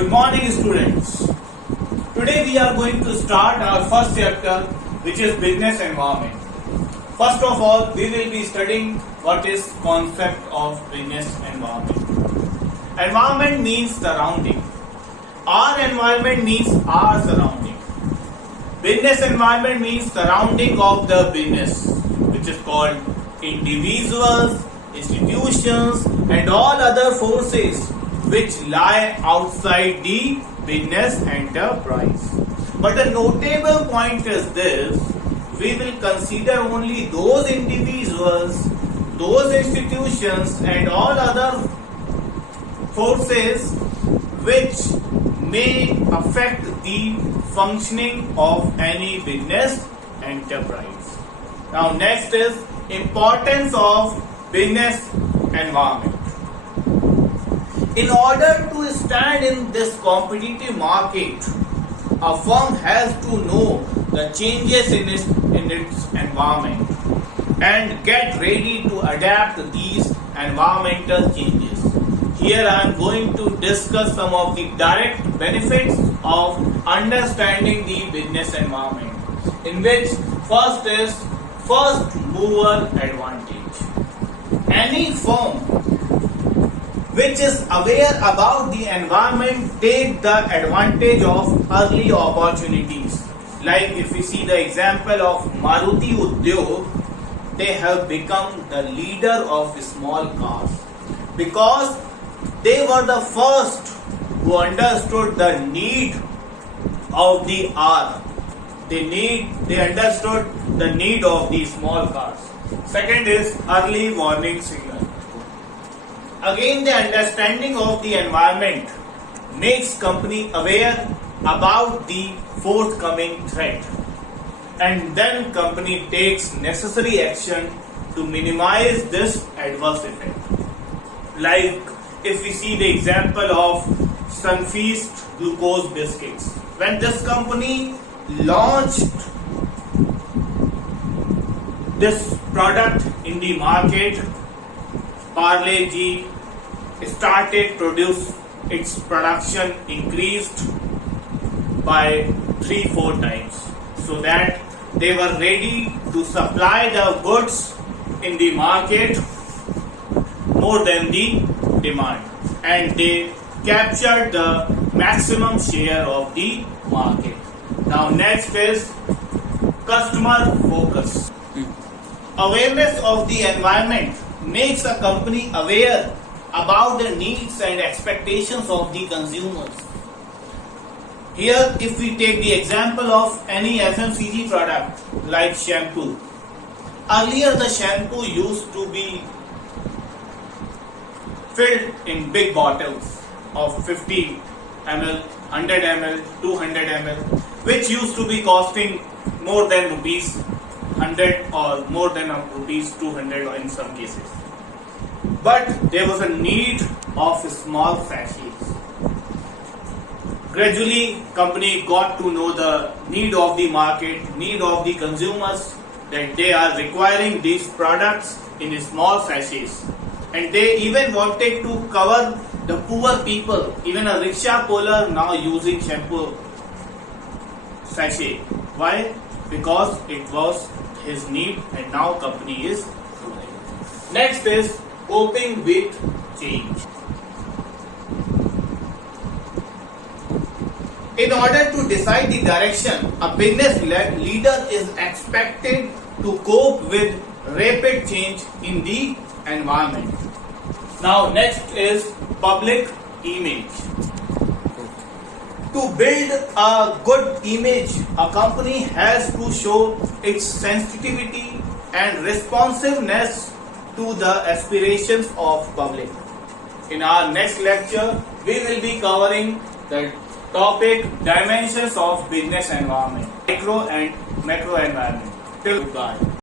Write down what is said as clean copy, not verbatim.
Good morning, students. Today we are going to start our first chapter, which is business environment. First of all, we will be studying what is concept of business environment. Environment means surrounding. Our environment means our surrounding. Business environment means surrounding of the business, which is called individuals, institutions, and all other forces which lie outside the business enterprise. But the notable point is this: we will consider only those individuals, those institutions, and all other forces which may affect the functioning of any business enterprise. Now, next is importance of business environment. In order to stand in this competitive market, a firm has to know the changes in its environment and get ready to adapt to these environmental changes. Here I am going to discuss some of the direct benefits of understanding the business environment, in which first is first mover advantage. Any firm which is aware about the environment take the advantage of early opportunities. Like if we see the example of Maruti Udyog, they have become the leader of small cars because they were the first who understood the need of the hour. They understood the need of the small cars. Second is early warning signal. Again, the understanding of the environment makes company aware about the forthcoming threat, and then company takes necessary action to minimize this adverse effect. Like if we see the example of Sunfeast glucose biscuits, when this company launched this product in the market, Parle-G started produce its production increased by 3-4 times, so that they were ready to supply the goods in the market more than the demand, and they captured the maximum share of the market. Now next is customer focus. Awareness of the environment makes a company aware about the needs and expectations of the consumers. Here, if we take the example of any FMCG product like shampoo, earlier the shampoo used to be filled in big bottles of 50 ml, 100 ml, 200 ml, which used to be costing more than rupees 100 or more than rupees 200 in some cases. But there was a need of small sachets. Gradually, company got to know the need of the market, need of the consumers, that they are requiring these products in small sachets. And they even wanted to cover the poor people. Even a rickshaw puller now using shampoo sachet. Why? Because it was his need, and now company is providing. Next is coping with change. In order to decide the direction, a business leader is expected to cope with rapid change in the environment. Now next is public image. To build a good image, a company has to show its sensitivity and responsiveness to the aspirations of public. In our next lecture, we will be covering the topic dimensions of business environment, micro and macro environment. Till goodbye.